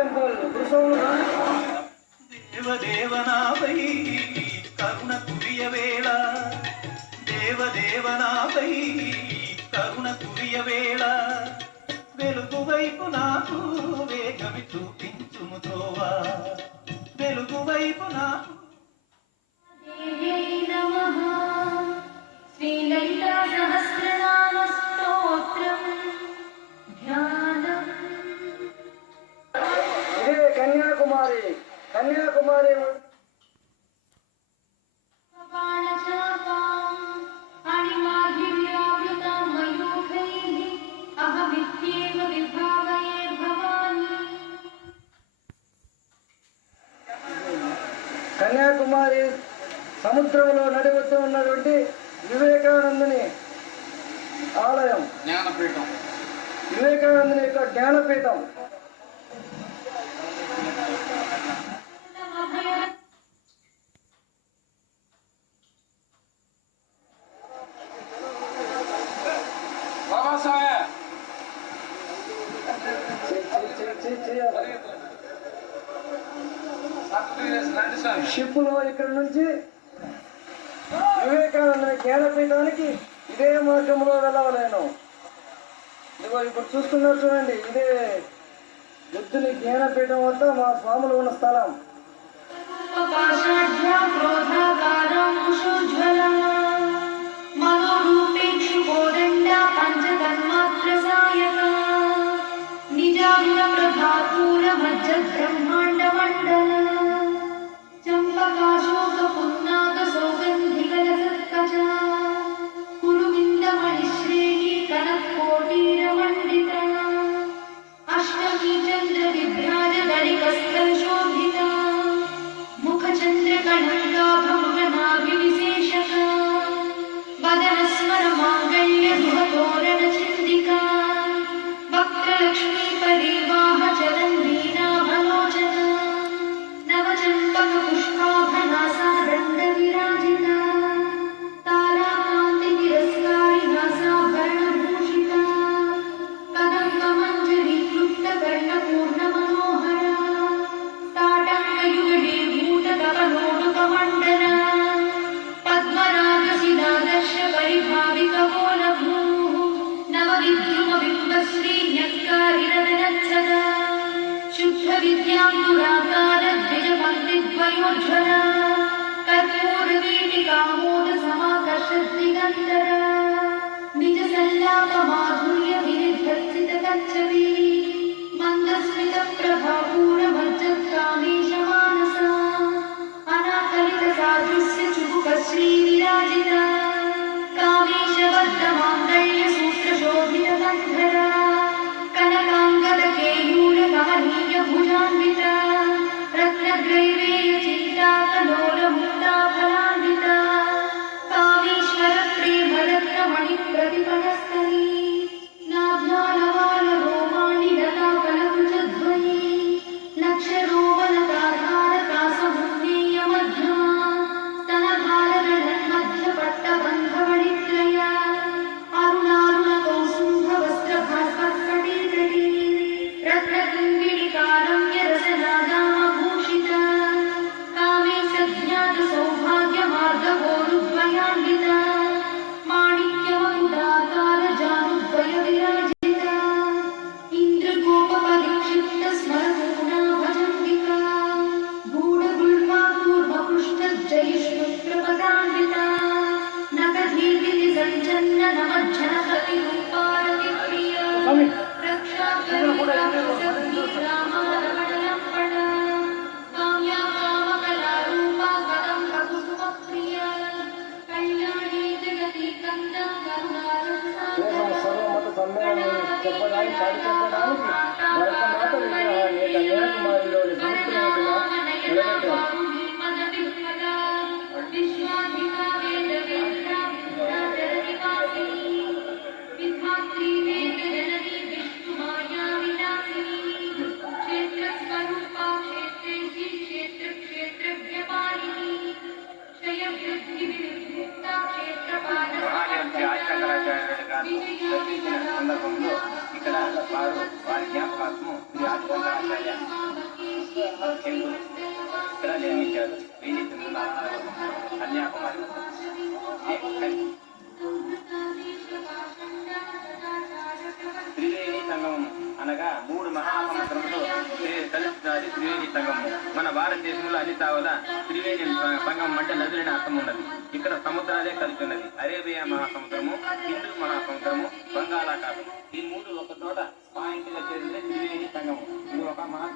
Temple దేవదేవనాపై కరుణ కురియ వేళ దేవదేవనాపై కరుణ కురియ వేళ వెలుగు వైపు నాకు వేగమి చూపించుము త్రోవా వెలుగు వైపు నాకు ఇదే కన్యాకుమారి కన్యాకుమారి కన్యాకుమారి సముద్రంలో నడివస్తూ ఉన్నటువంటి వివేకానందుని ఆలయం జ్ఞానపీఠం వివేకానందుని యొక్క జ్ఞానపీఠం షిప్లో ఇక్కడ నుంచి వివేకానంద జ్ఞానపీఠానికి ఇదే మార్గంలో వెళ్ళవలేను. ఇదిగో ఇప్పుడు చూస్తున్నారు చూడండి, ఇదే బుద్ధుని జ్ఞానపీఠం వద్ద మా స్వాములు ఉన్న స్థలం. చెప్పడానికి భరతమాత విగ్రహాన్ని కన్యాకుమారిలోని సముద్రం నిలబెట్టారు. సందర్భంలో ఇక్కడ వారి జ్ఞాపకాత్మ శ్రీ ఆదిశంకరాచార్య టెంపుల్ ఇక్కడ నిర్మించారు. వీధి కన్యాకుమారి త్రివేణి సంగమం అనగా 3 మహాసముద్రంలో కలుస్తున్నది త్రివేణి సంగమం. మన భారతదేశంలో అన్ని తావల త్రివేణి సంగమం అంటే నదులని అర్థం ఉన్నది. ఇక్కడ సముద్రాలే కలిసి ఉన్నది. అరేబియా మహాసముద్రము, హిందూ మహాసముద్రము, బంగాళాఖాతం, ఈ 3 ఒక చోట పాయింట్గా చేరితే త్రివేణి సంగమం. ఇది ఒక మహా